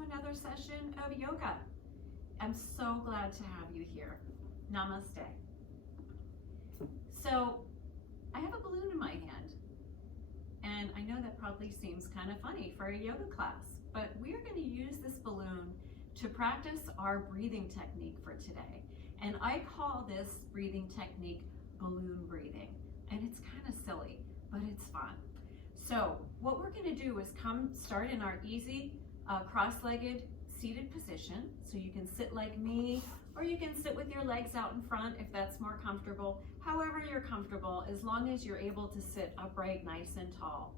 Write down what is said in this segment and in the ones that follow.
to another session of yoga. I'm so glad to have you here. Namaste. So I have a balloon in my hand, and I know that probably seems kind of funny for a yoga class, but we are going to use this balloon to practice our breathing technique for today. And I call this breathing technique balloon breathing. And it's kind of silly, but it's fun. So what we're going to do is start in our easy cross-legged seated position. So you can sit like me, or you can sit with your legs out in front if that's more comfortable. However you're comfortable, as long as you're able to sit upright, nice and tall.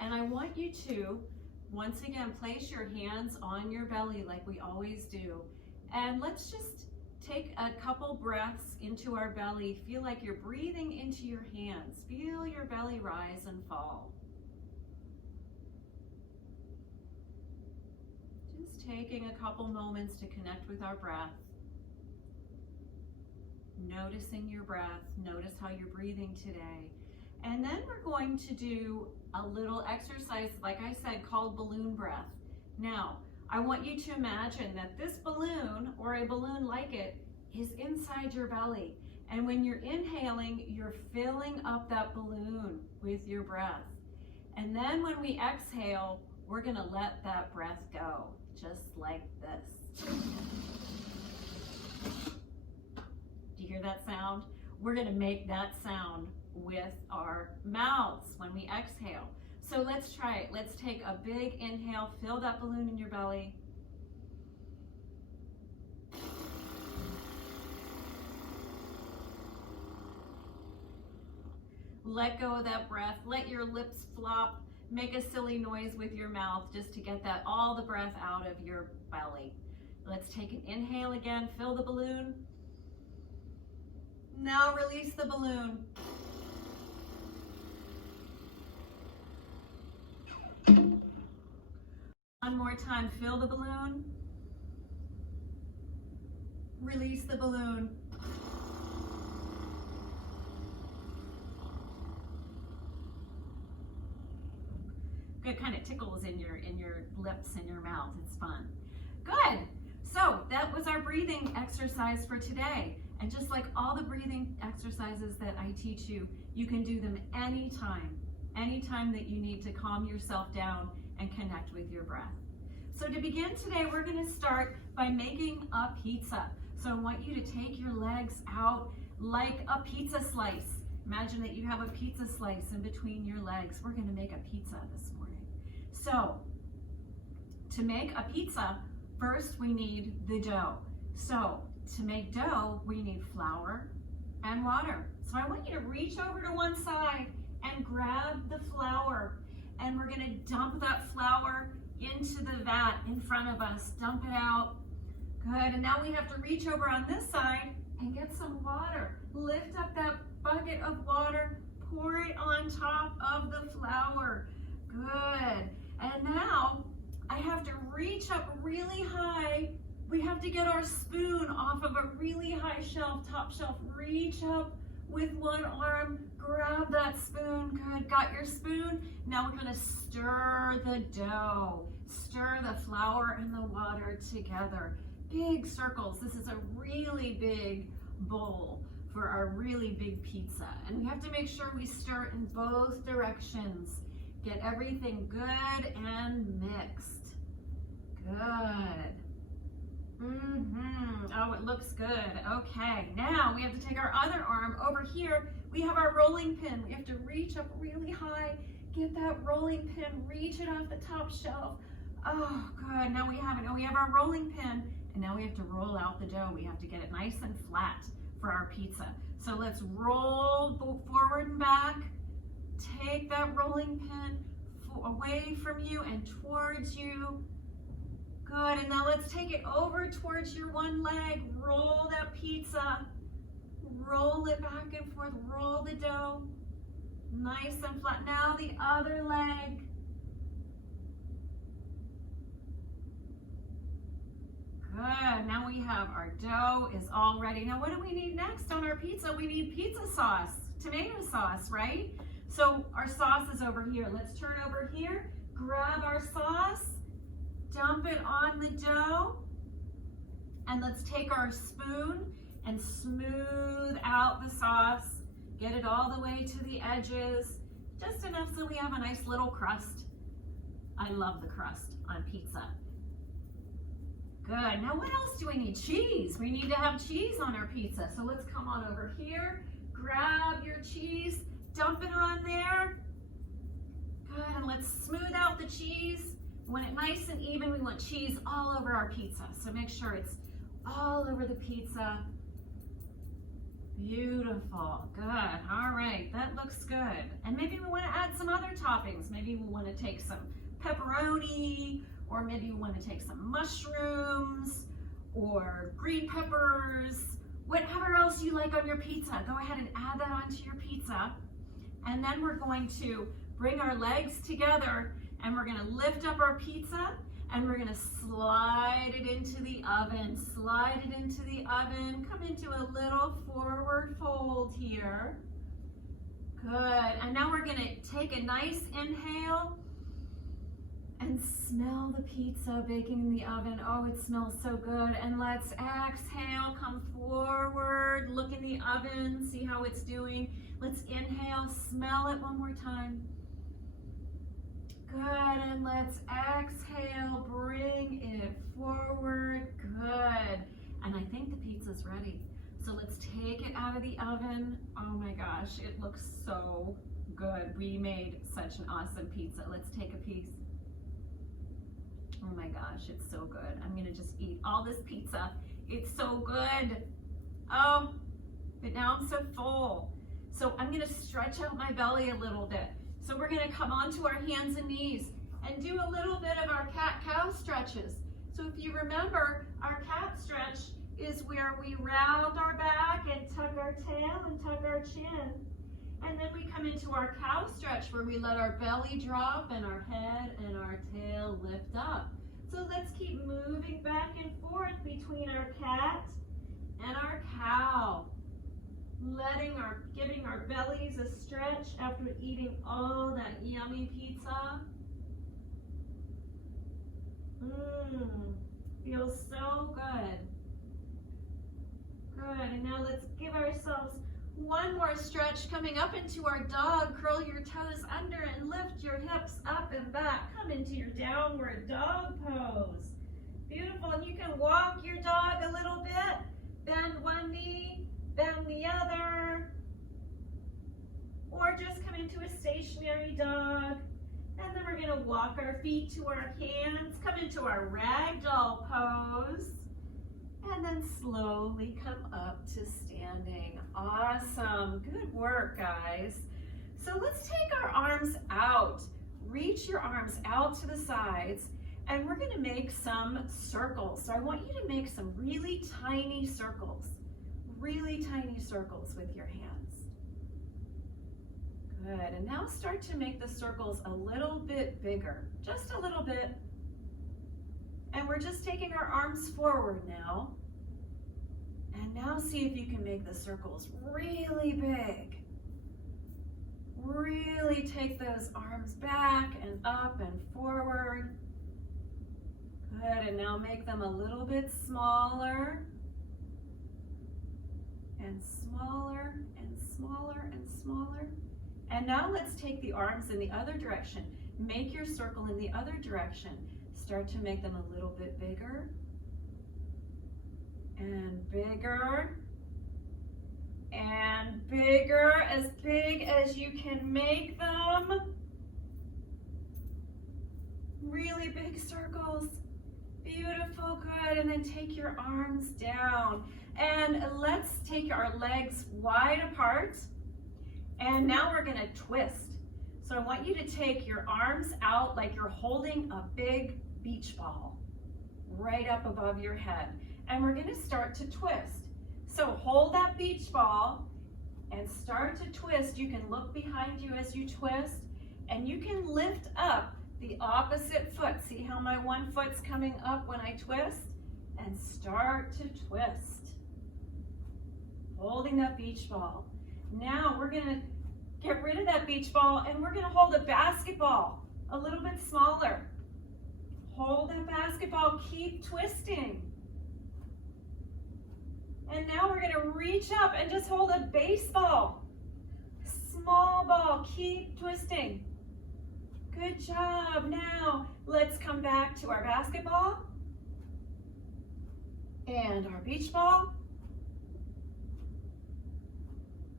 And I want you to, once again, place your hands on your belly like we always do. And let's just take a couple breaths into our belly. Feel like you're breathing into your hands. Feel your belly rise and fall. Just taking a couple moments to connect with our breath. Noticing your breath. Notice how you're breathing today. And then we're going to do a little exercise, like I said, called balloon breath. Now, I want you to imagine that this balloon, or a balloon like it, is inside your belly. And when you're inhaling, you're filling up that balloon with your breath. And then when we exhale, we're gonna let that breath go, just like this. Do you hear that sound? We're gonna make that sound with our mouths when we exhale. So let's try it. Let's take a big inhale, fill that balloon in your belly. Let go of that breath. Let your lips flop. Make a silly noise with your mouth just to get all the breath out of your belly. Let's take an inhale again. Fill the balloon. Now release the balloon. One more time. Fill the balloon. Release the balloon. It kind of tickles in your lips and your mouth. It's fun. Good. So that was our breathing exercise for today. And just like all the breathing exercises that I teach you, you can do them anytime that you need to calm yourself down and connect with your breath. So to begin today, we're going to start by making a pizza. So I want you to take your legs out like a pizza slice. Imagine that you have a pizza slice in between your legs. We're going to make a pizza this morning. So to make a pizza, first we need the dough. So to make dough, we need flour and water. So I want you to reach over to one side and grab the flour. And we're going to dump that flour into the vat in front of us. Dump it out. Good. And now we have to reach over on this side and get some water. Lift up that bucket of water. Pour it on top of the flour. Good. And now I have to reach up really high. We have to get our spoon off of a really high shelf, top shelf. Reach up with one arm. Grab that spoon. Good. Got your spoon? Now we're going to stir the dough. Stir the flour and the water together. Big circles. This is a really big bowl for our really big pizza. And we have to make sure we stir in both directions. Get everything good and mixed. Good. Oh, it looks good. Okay, now we have to take our other arm over here. We have our rolling pin. We have to reach up really high. Get that rolling pin. Reach it off the top shelf. Oh, good. Now we have it. Now we have our rolling pin. And now we have to roll out the dough. We have to get it nice and flat for our pizza. So let's roll forward and back. Take that rolling pin away from you and towards you. Good. And now let's take it over towards your one leg. Roll that pizza. Roll it back and forth. Roll the dough. Nice and flat. Now the other leg. Good. Now we have our dough is all ready. Now what do we need next on our pizza? We need pizza sauce, tomato sauce, right? So our sauce is over here. Let's turn over here, grab our sauce, dump it on the dough. And let's take our spoon and smooth out the sauce. Get it all the way to the edges, just enough so we have a nice little crust. I love the crust on pizza. Good, now what else do we need? Cheese. We need to have cheese on our pizza. So let's come on over here, grab your cheese, dump it on there. Good, and let's smooth out the cheese. We want it nice and even. We want cheese all over our pizza. So make sure it's all over the pizza. Beautiful, good, all right, that looks good. And maybe we want to add some other toppings. Maybe we want to take some pepperoni, or maybe we want to take some mushrooms, or green peppers, whatever else you like on your pizza. Go ahead and add that onto your pizza. And then we're going to bring our legs together, and we're going to lift up our pizza, and we're going to slide it into the oven. Slide it into the oven. Come into a little forward fold here. Good. And now we're going to take a nice inhale and smell the pizza baking in the oven. Oh, it smells so good. And let's exhale. Come forward. Look in the oven. See how it's doing. Let's inhale. Smell it one more time. Good, and let's exhale, bring it forward, good. And I think the pizza's ready. So let's take it out of the oven. Oh my gosh, it looks so good. We made such an awesome pizza. Let's take a piece. Oh my gosh, it's so good. I'm gonna just eat all this pizza. It's so good. Oh, but now I'm so full. So I'm gonna stretch out my belly a little bit. So we're gonna come onto our hands and knees and do a little bit of our cat-cow stretches. So if you remember, our cat stretch is where we round our back and tug our tail and tug our chin. And then we come into our cow stretch where we let our belly drop and our head and our tail lift up. So let's keep moving back and forth between our cat and our cow. Giving our bellies a stretch after eating all that yummy pizza. Feels so good. Good, and now let's give ourselves one more stretch coming up into our dog. Curl your toes under and lift your hips up and back. Come into your downward dog pose. Beautiful, and you can walk your dog a little bit. Bend one knee, bend the other. Or just come into a stationary dog. And then we're gonna walk our feet to our hands, come into our ragdoll pose, and then slowly come up to standing. Awesome, good work, guys. So let's take our arms out. Reach your arms out to the sides, and we're gonna make some circles. So I want you to make some really tiny circles with your hands. Good, and now start to make the circles a little bit bigger, just a little bit. And we're just taking our arms forward now. And now see if you can make the circles really big. Really take those arms back and up and forward. Good, and now make them a little bit smaller. And smaller and smaller and smaller. And now let's take the arms in the other direction. Make your circle in the other direction. Start to make them a little bit bigger. And bigger. And bigger, as big as you can make them. Really big circles. Beautiful, good. And then take your arms down. And let's take our legs wide apart. And now we're gonna twist. So I want you to take your arms out like you're holding a big beach ball right up above your head. And we're gonna start to twist. So hold that beach ball and start to twist. You can look behind you as you twist, and you can lift up the opposite foot. See how my one foot's coming up when I twist? And start to twist. Holding that beach ball. Now we're gonna get rid of that beach ball and we're gonna hold a basketball a little bit smaller. Hold that basketball basketball, keep twisting. And now we're gonna reach up and just hold a baseball. Small ball, keep twisting. Good job. Now let's come back to our basketball and our beach ball.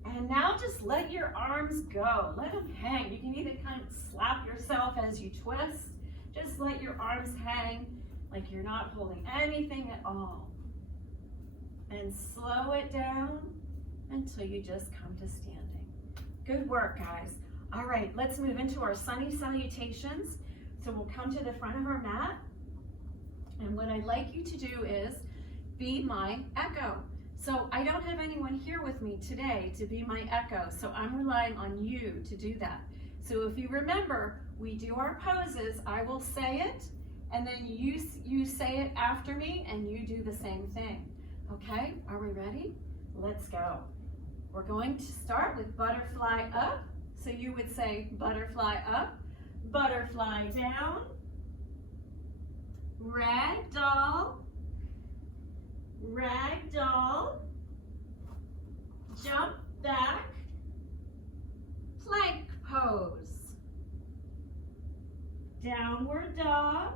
And now just let your arms go. Let them hang. You can even kind of slap yourself as you twist. Just let your arms hang like you're not holding anything at all. And slow it down until you just come to standing. Good work, guys. All right, let's move into our sunny salutations. So we'll come to the front of our mat. And what I'd like you to do is be my echo. So I don't have anyone here with me today to be my echo, so I'm relying on you to do that. So if you remember, we do our poses, I will say it, and then you say it after me, and you do the same thing. Okay, are we ready? Let's go. We're going to start with butterfly up. So you would say butterfly up, butterfly down, ragdoll, ragdoll, jump back, plank pose, downward dog,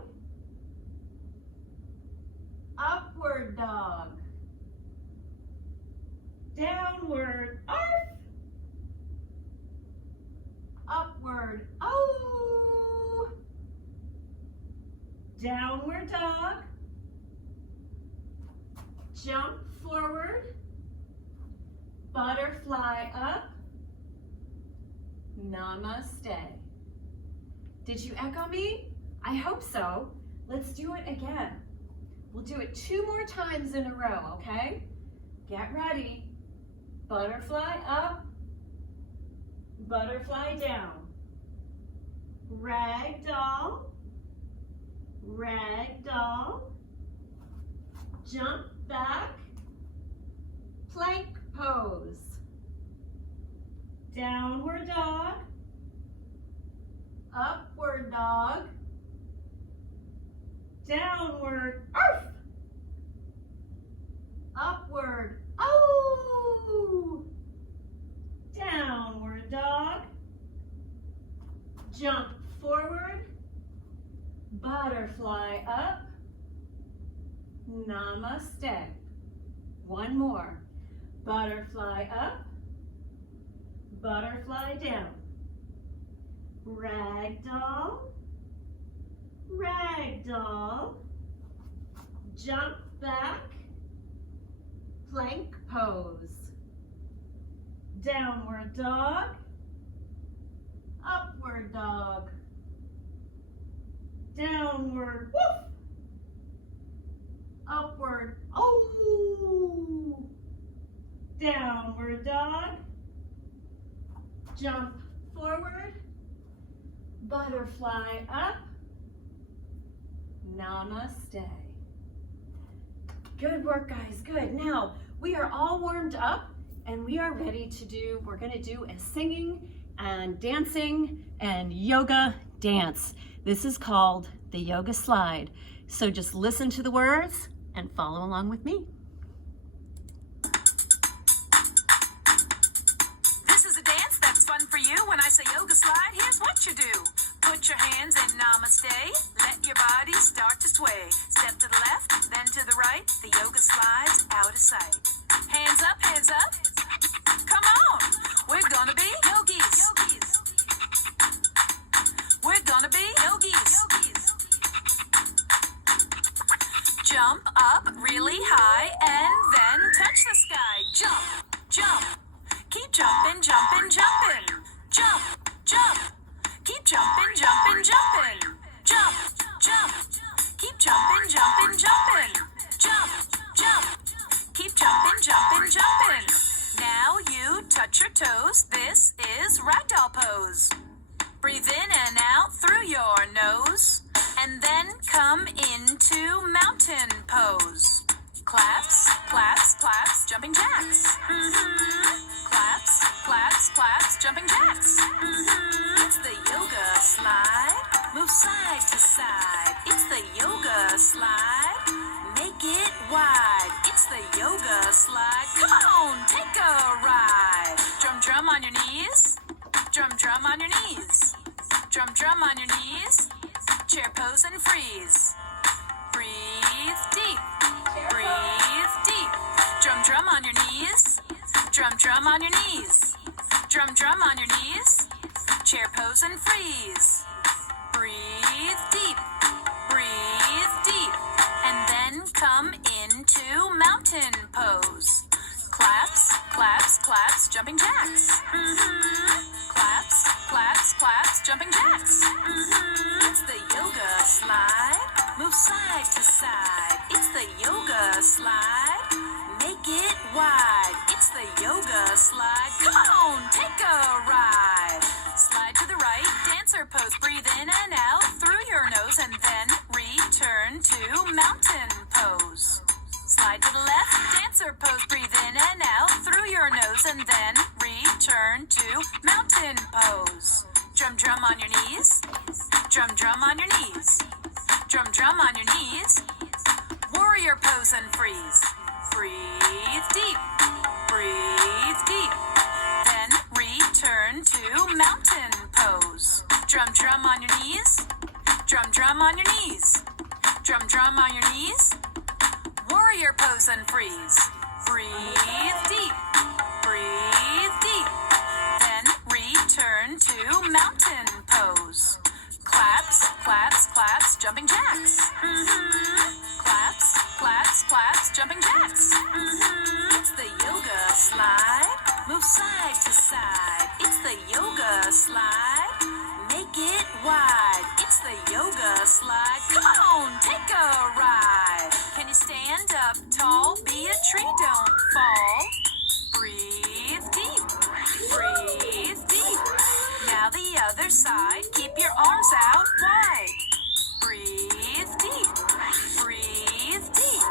upward dog, downward arf, upward oh, downward dog, jump forward, butterfly up, namaste. Did you echo me? I hope so. Let's do it again. We'll do it 2 more times in a row, okay? Get ready. Butterfly up, butterfly down, ragdoll, ragdoll, jump back, plank pose, downward dog, upward dog, downward arf, upward oh, downward dog, jump forward, butterfly up, namaste. One more. Butterfly up, butterfly down, ragdoll, ragdoll, jump back, plank pose, downward dog, upward dog, downward woof, upward oh, downward dog, jump forward, butterfly up, namaste. Good work, guys, good. Now, we are all warmed up and we are ready to do, we're gonna do a singing and dancing and yoga dance. This is called the yoga slide. So just listen to the words and follow along with me. This is a dance that's fun for you. When I say yoga slide, here's what you do. Put your hands in namaste. Let your body start to sway. Step to the left, then to the right. The yoga slides out of sight. Hands up, hands up. Come on. We're gonna be yogis. We're gonna be yogis. Jump up really high and then touch the sky. Jump, jump. Keep jumping, jumping, jumping. Jump, jump. Keep jumping, jumping, jumping. Jump, jump. Keep jumping, jumping, jumping. Jump, jump. Keep jumping, jumping, jumping. Now you touch your toes. This is ragdoll pose. Breathe in and out through your nose. And then come into mountain pose. Claps, claps, claps, jumping jacks. Claps, claps, claps, jumping jacks. It's the yoga slide. Move side to side. It's the yoga slide. chair pose and freeze. Breathe deep. Breathe deep. Drum, drum on your knees. Drum, drum on your knees. Drum, drum on your knees. Chair pose and freeze. Breathe deep. Breathe deep. And then come into mountain pose. Claps, claps, claps, jumping jacks. Claps, claps, claps, jumping jacks. It's the yoga slide. Move side to side. It's the yoga slide. Make it wide. It's the yoga slide. Come on, take a ride. Slide to the right, dancer pose. Breathe in and out through your nose and then return to mountain pose. Slide to the left, dancer pose. Breathe in and out through your nose and then return to mountain pose. Drum, drum on your knees. Drum, drum on your knees. Drum, drum on your knees. Warrior pose and freeze. Breathe deep. Breathe deep. Then return to mountain pose. Drum, drum on your knees. Drum, drum on your knees. Drum, drum on your knees. Warrior pose and freeze. Breathe deep. Breathe deep. Then return to mountain pose. Claps, claps, claps, jumping jacks. Claps, claps, claps, jumping jacks. It's the yoga slide. Move side to side. It's the yoga slide. Make it wide. It's the yoga slide. Come on, take a ride. Can you stand up tall? Be a tree, don't fall. Breathe deep. Breathe deep. Now the other side. Keep your arms out wide. Breathe deep. Breathe deep.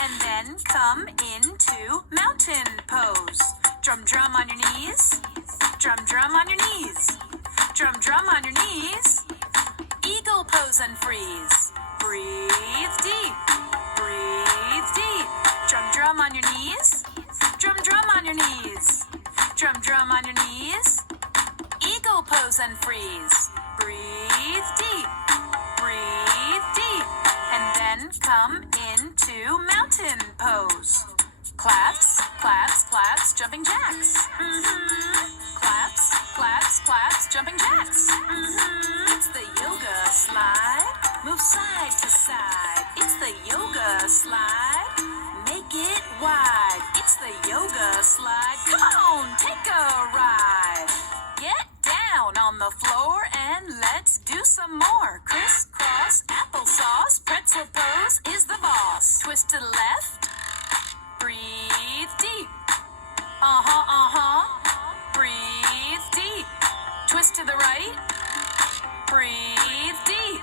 And then come into mountain pose. Drum, drum on your knees. Drum, drum on your knees. Drum, drum on your knees. Eagle pose and freeze. Breathe deep. Breathe deep. Drum, drum on your knees. Drum, drum on your knees. Drum, drum on your knees. Eagle pose and freeze. Breathe deep. Breathe deep. And then come into mountain pose. Claps, claps, claps, jumping jacks. Claps, claps, claps, jumping jacks. It's the yoga slide. Move side to side. It's the yoga slide. Make it wide. It's the yoga slide. Come on, take a ride. Get down on the floor and let's do some more. Crisscross, applesauce, pretzel pose is the boss. Twist to the left. Breathe deep. Breathe deep. Twist to the right. Breathe deep.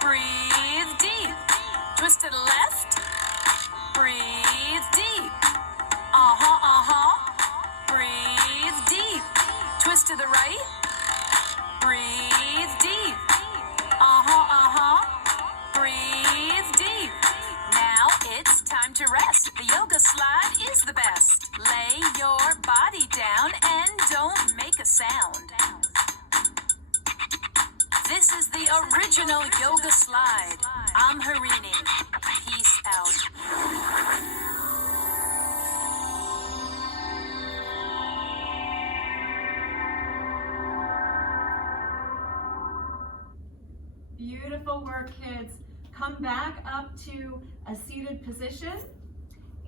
Breathe deep. Twist to the left. Breathe deep. Breathe deep. Twist to the right. Breathe deep. Breathe deep. Now it's time to rest. The yoga slide is the best. Lay your body down and don't make a sound. This is the original yoga slide. I'm Harini. Peace out. Beautiful work, kids. Come back up to a seated position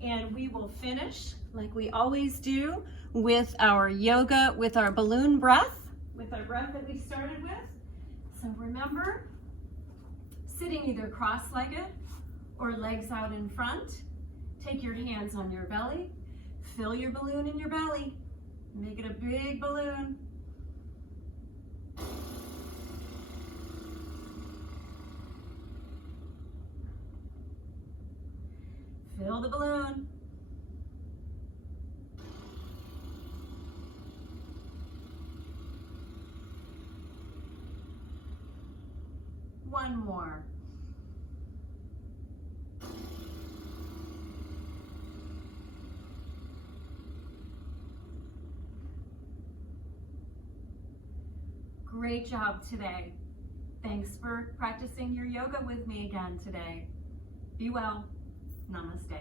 and we will finish like we always do with our yoga, with our balloon breath, with our breath that we started with. So remember, sitting either cross-legged or legs out in front. Take your hands on your belly. Fill your balloon in your belly. Make it a big balloon. Fill the balloon. One more. Great job today. Thanks for practicing your yoga with me again today. Be well. Namaste.